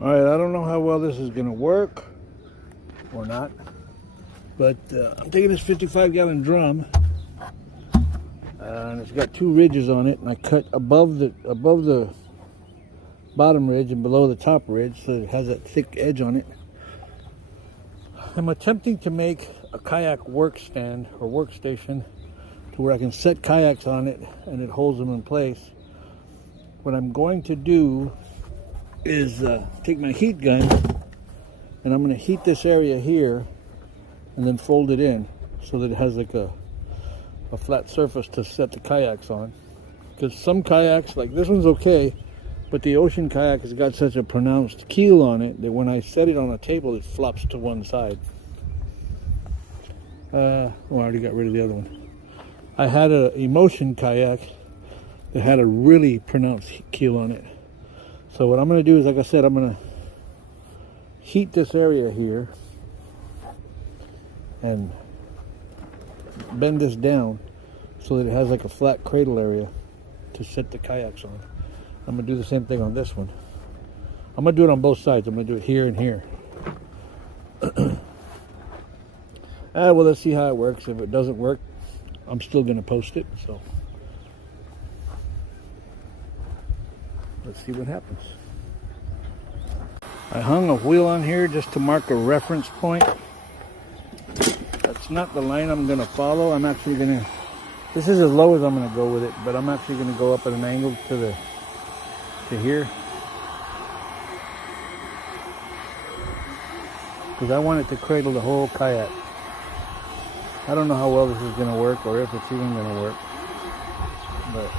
All right, I don't know how well this is gonna work or not, but I'm taking this 55-gallon drum, and it's got two ridges on it, and I cut above the bottom ridge and below the top ridge, so it has that thick edge on it. I'm attempting to make a kayak work stand or workstation to where I can set kayaks on it and it holds them in place. What I'm going to do is take my heat gun and I'm going to heat this area here and then fold it in so that it has like a flat surface to set the kayaks on. Because some kayaks, like this one's okay, but the ocean kayak has got such a pronounced keel on it that when I set it on a table, it flops to one side. I already got rid of the other one. I had an emotion kayak that had a really pronounced keel on it. So what I'm going to do is, like I said, I'm going to heat this area here and bend this down so that it has like a flat cradle area to set the kayaks on. I'm going to do the same thing on this one. I'm going to do it on both sides. I'm going to do it here and here. Well, let's see how it works. If it doesn't work, I'm still going to post it. So let's see what happens. I hung a wheel on here just to mark a reference point. That's not the line I'm going to follow. I'm actually going to, this is as low as I'm going to go with it, but I'm actually going to go up at an angle to here. Because I want it to cradle the whole kayak. I don't know how well this is going to work or if it's even going to work. But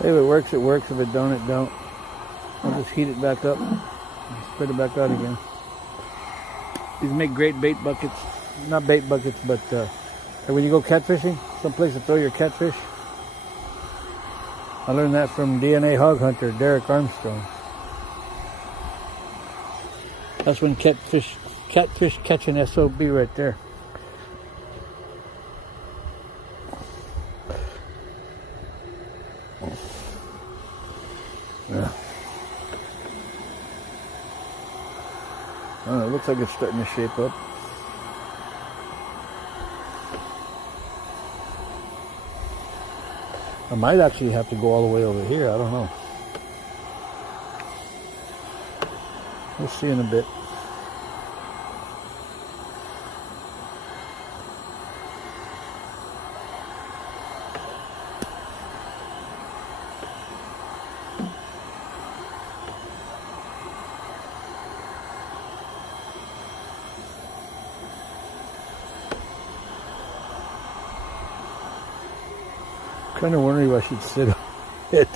if it works, it works. If it don't, it don't. I'll just heat it back up and spread it back out again. These make great bait buckets. Not bait buckets, but when you go catfishing, someplace to throw your catfish. I learned that from DNA hog hunter Derek Armstrong. That's when catfish catching SOB right there. Yeah. Oh, it looks like it's starting to shape up. I might actually have to go all the way over here. I don't know. We'll see in a bit. Kind of wondering if I should sit on it.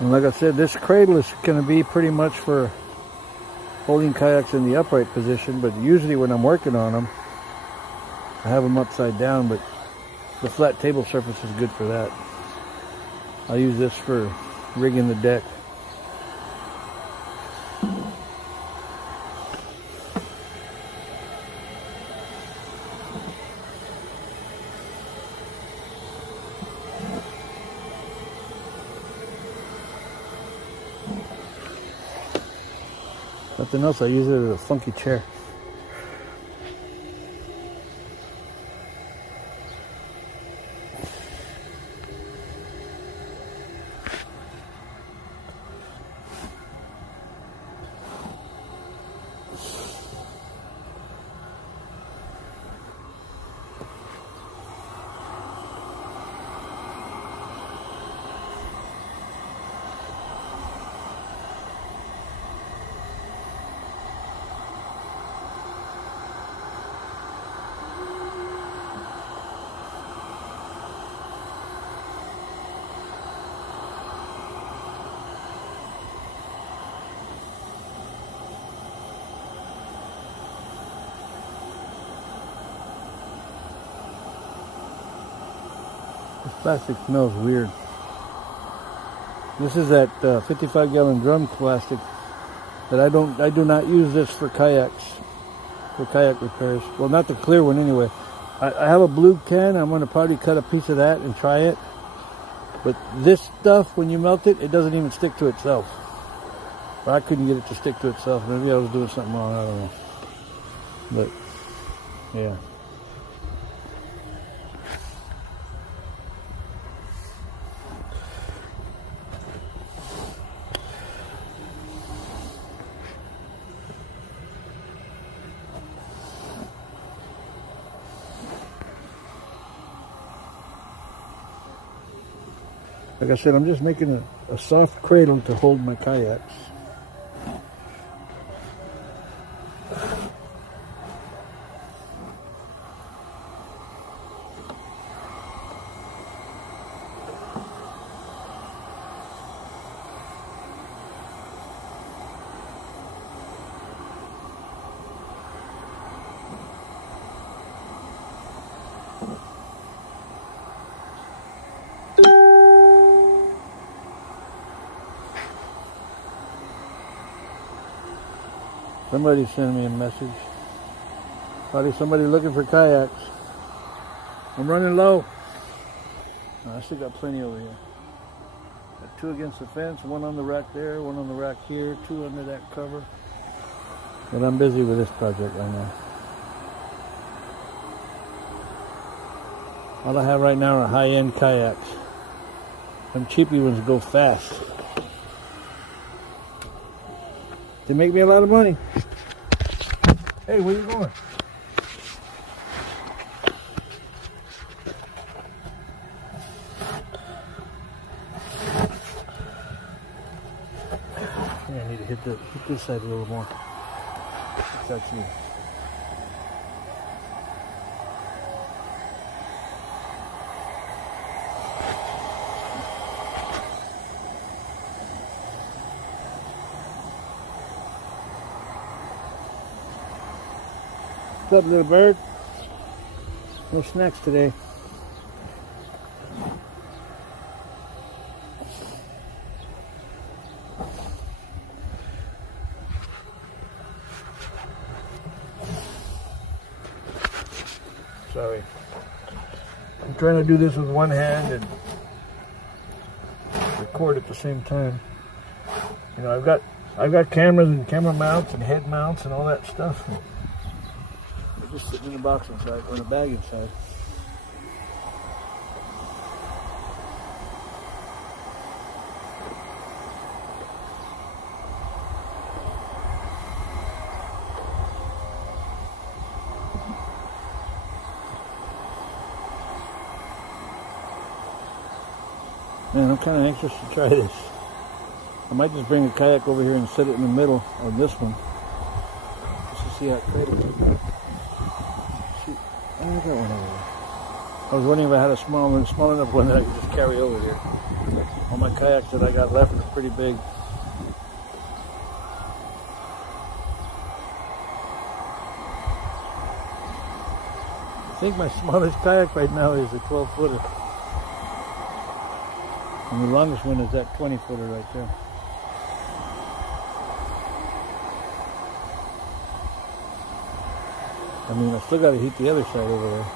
And like I said, this cradle is going to be pretty much for holding kayaks in the upright position, but usually when I'm working on them, I have them upside down, but the flat table surface is good for that. I'll use this for rigging the deck. Nothing else, I use it as a funky chair. This plastic smells weird. This is that 55-gallon drum plastic that I do not use this for kayaks, for kayak repairs. Well, not the clear one anyway. I have a blue can. I'm going to probably cut a piece of that and try it. But this stuff, when you melt it, it doesn't even stick to itself. Or I couldn't get it to stick to itself. Maybe I was doing something wrong. I don't know. But yeah. Like I said, I'm just making a soft cradle to hold my kayaks. Somebody sent me a message. Probably somebody looking for kayaks. I'm running low. No, I still got plenty over here. Got 2 against the fence, 1 on the rack there, 1 on the rack here, 2 under that cover. But I'm busy with this project right now. All I have right now are high-end kayaks. Them cheapy ones go fast. They make me a lot of money. Hey, where you going? Yeah, I need to hit this side a little more. That's you. What's up, little bird? No snacks today. Sorry. I'm trying to do this with one hand and record at the same time. You know, I've got cameras and camera mounts and head mounts and all that stuff. Just sitting in the box inside, or in a bag inside. Man, I'm kind of anxious to try this. I might just bring a kayak over here and set it in the middle of this one, just to see how it cradles. I got one over there. I was wondering if I had a small enough one that I could just carry over here. All my kayaks that I got left are pretty big. I think my smallest kayak right now is a 12-footer. And the longest one is that 20-footer right there. I mean, I still got to heat the other side over there.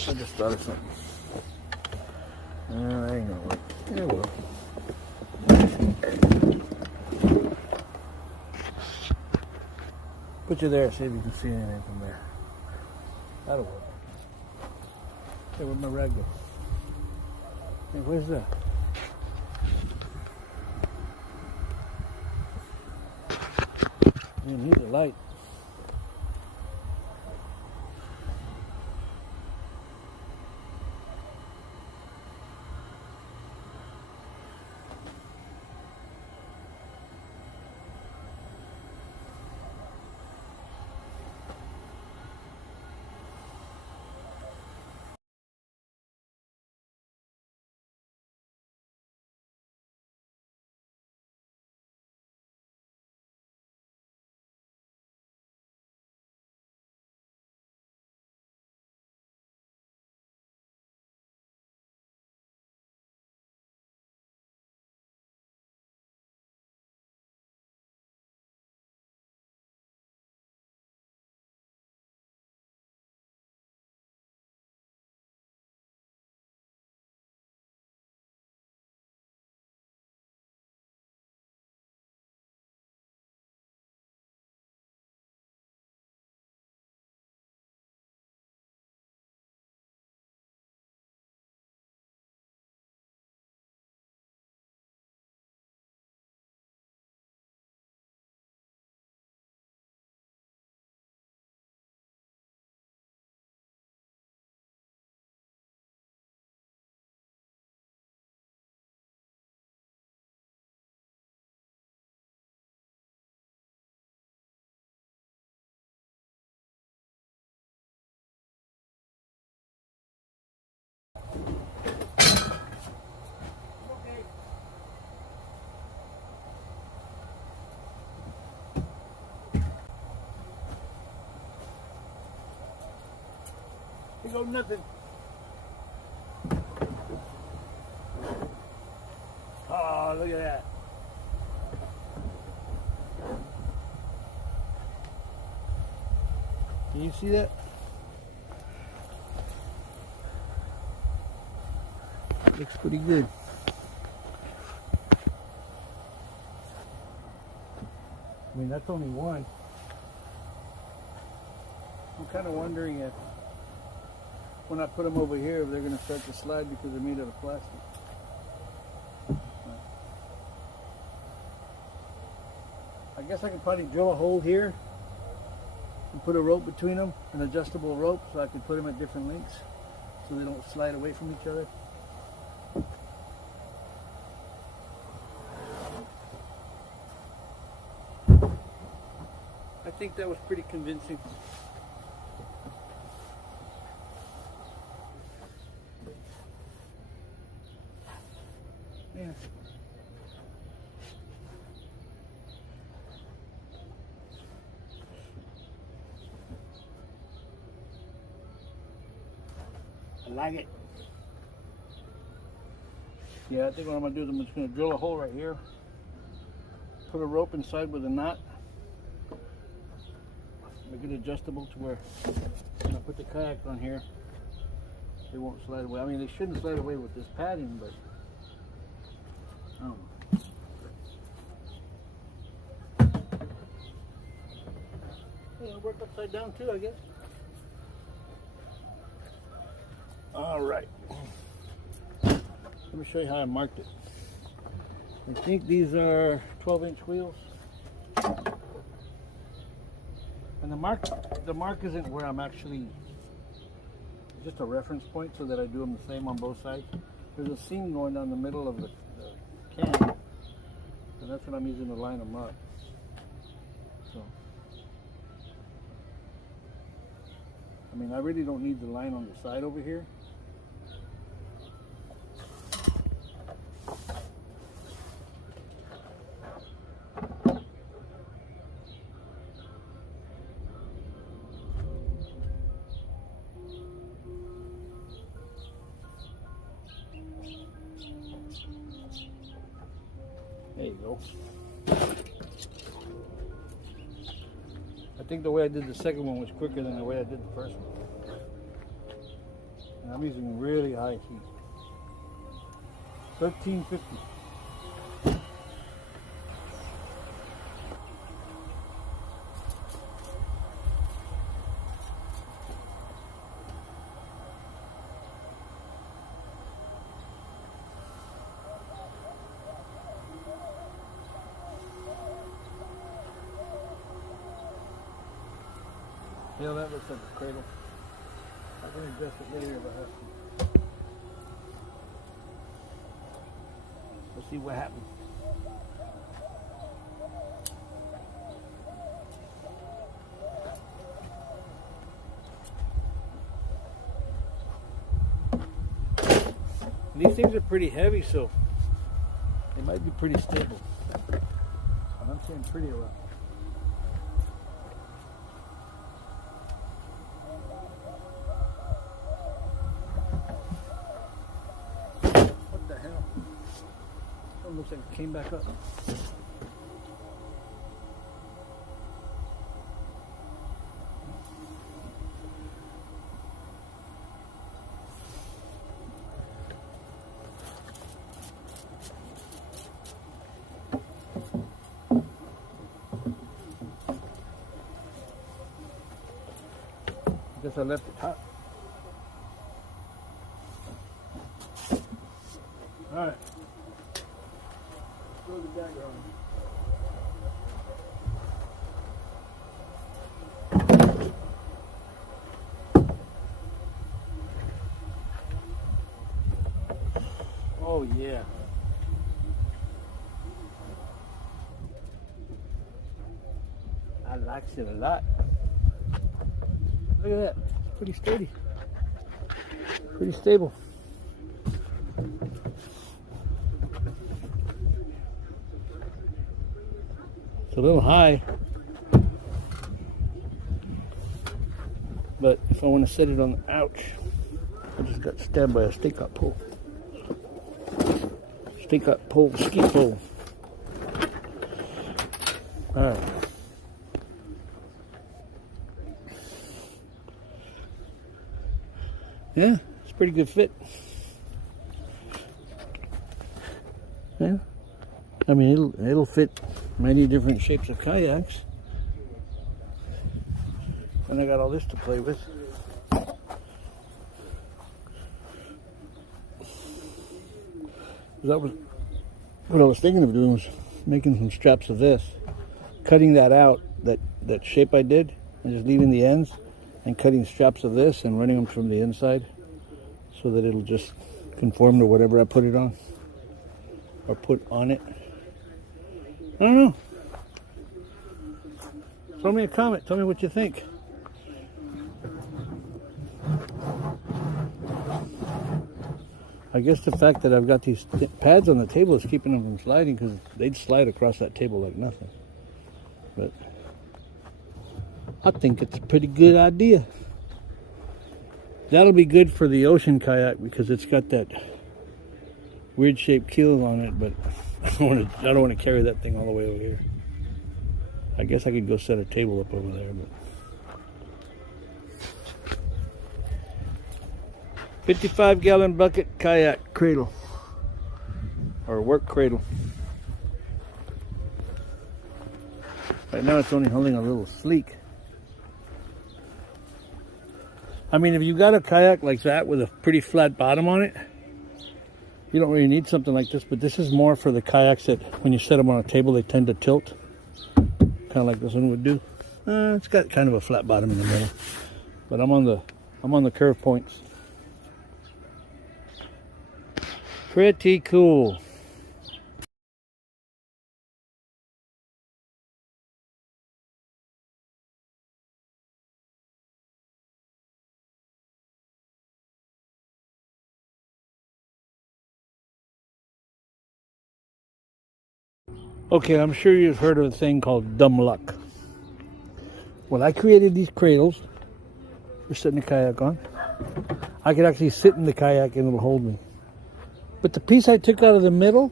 I just thought of something. I ain't gonna work. It will. Put you there, see if you can see anything from there. That'll work. Hey, where'd my rag go? Hey, where's that? You need the light. You go nothing. Oh, look at that. Can you see that? Looks pretty good. I mean, that's only one. I'm kind of wondering if when I put them over here, if they're going to start to slide because they're made out of plastic. I guess I could probably drill a hole here and put a rope between them, an adjustable rope, so I could put them at different lengths so they don't slide away from each other. I think that was pretty convincing. Yeah. I like it. Yeah, I think what I'm going to do is I'm just going to drill a hole right here, put a rope inside with a knot, make it adjustable to where when I put the kayak on here, they won't slide away. I mean, they shouldn't slide away with this padding, but I don't know. It'll work upside down too, I guess. All right. Let me show you how I marked it. I think these are 12-inch wheels. And the mark isn't where I'm actually, just a reference point so that I do them the same on both sides. There's a seam going down the middle of the can, and that's what I'm using to line them up. So, I mean, I really don't need the line on the side over here. There you go. I think the way I did the second one was quicker than the way I did the first one. And I'm using really high heat. 1350. Yeah, that looks like a cradle. I can adjust it later if I have to. Let's see what happens. These things are pretty heavy, so they might be pretty stable. And I'm saying pretty around. Looks like it came back up. I guess I left it hot. All right. Throw the dagger on. Oh yeah. I like it a lot. Look at that. It's pretty sturdy. Pretty stable. A little high, but if I want to set it on the ouch, I just got stabbed by a stake-up pole. Stake-up pole, ski pole. All right. Yeah, it's a pretty good fit. Yeah, I mean it'll fit many different shapes of kayaks. And I got all this to play with. That was what I was thinking of doing, was making some straps of this, cutting that out, that shape I did, and just leaving the ends, and cutting straps of this and running them from the inside so that it'll just conform to whatever I put it on or put on it. I don't know. Throw me a comment. Tell me what you think. I guess the fact that I've got these pads on the table is keeping them from sliding, because they'd slide across that table like nothing. But I think it's a pretty good idea. That'll be good for the ocean kayak because it's got that weird shaped keel on it, but I don't want to carry that thing all the way over here. I guess I could go set a table up over there, but 55-gallon bucket kayak cradle, or work cradle. Right now it's only holding a little sleek. I mean, if you got a kayak like that with a pretty flat bottom on it, you don't really need something like this, but this is more for the kayaks that when you set them on a table, they tend to tilt. Kind of like this one would do. It's got kind of a flat bottom in the middle, but I'm on the curve points. Pretty cool. Okay, I'm sure you've heard of a thing called dumb luck. Well, I created these cradles for sitting the kayak on. I could actually sit in the kayak and it'll hold me. But the piece I took out of the middle,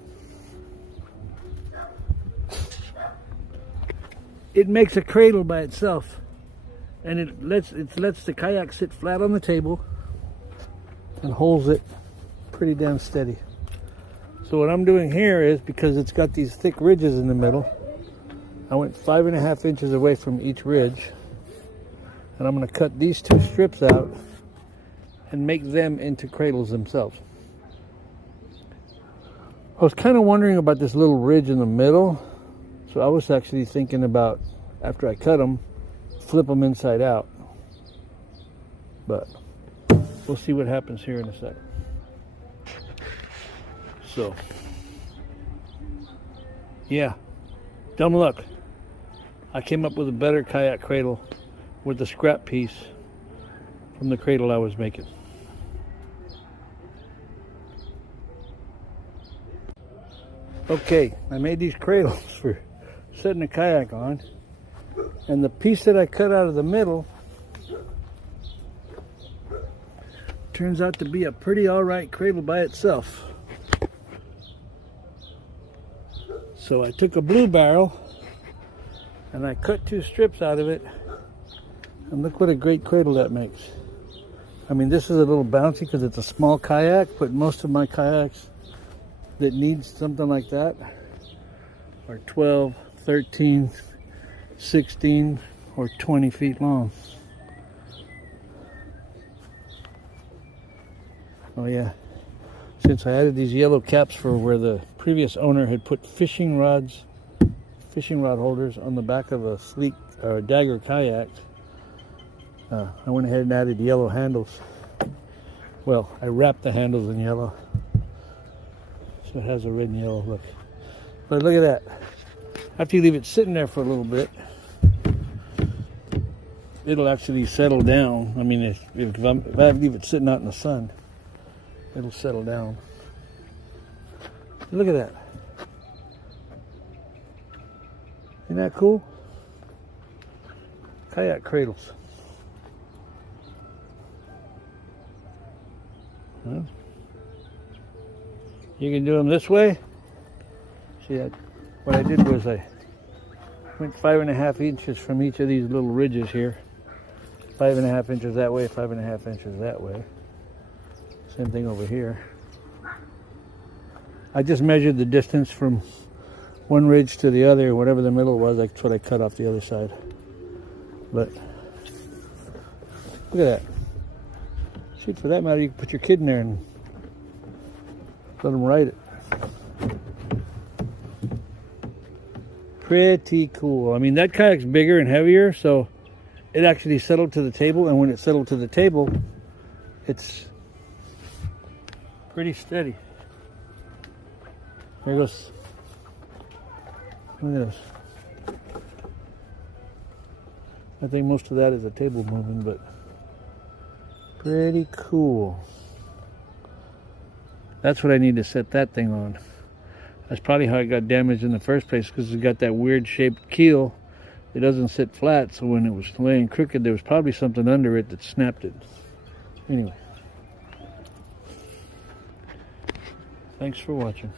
it makes a cradle by itself. And it lets the kayak sit flat on the table and holds it pretty damn steady. So what I'm doing here is, because it's got these thick ridges in the middle, I went 5.5 inches away from each ridge, and I'm going to cut these 2 strips out and make them into cradles themselves. I was kind of wondering about this little ridge in the middle, so I was actually thinking about, after I cut them, flip them inside out. But we'll see what happens here in a second. So, yeah, dumb luck. I came up with a better kayak cradle with the scrap piece from the cradle I was making. Okay, I made these cradles for setting the kayak on, and the piece that I cut out of the middle turns out to be a pretty alright cradle by itself. So I took a blue barrel and I cut 2 strips out of it, and look what a great cradle that makes. I mean, this is a little bouncy because it's a small kayak, but most of my kayaks that need something like that are 12, 13, 16, or 20 feet long. Oh yeah, since I added these yellow caps for where the previous owner had put fishing rod holders on the back of a sleek or dagger kayak, I went ahead and added yellow handles. Well, I wrapped the handles in yellow, so it has a red and yellow look. But look at that. After you leave it sitting there for a little bit, it'll actually settle down. I mean, if I leave it sitting out in the sun, it'll settle down. Look at that. Isn't that cool? Kayak cradles. Well, you can do them this way. See, what I did was I went 5.5 inches from each of these little ridges here. 5.5 inches that way, 5.5 inches that way. Same thing over here. I just measured the distance from one ridge to the other, whatever the middle was. That's what I cut off the other side. But look at that. Shoot, for that matter, you can put your kid in there and let them ride it. Pretty cool. I mean, that kayak's bigger and heavier, so it actually settled to the table, and when it settled to the table, it's pretty steady. There goes. Look at this. I think most of that is a table moving, but pretty cool. That's what I need to set that thing on. That's probably how it got damaged in the first place, because it's got that weird shaped keel. It doesn't sit flat, so when it was laying crooked, there was probably something under it that snapped it. Anyway. Thanks for watching.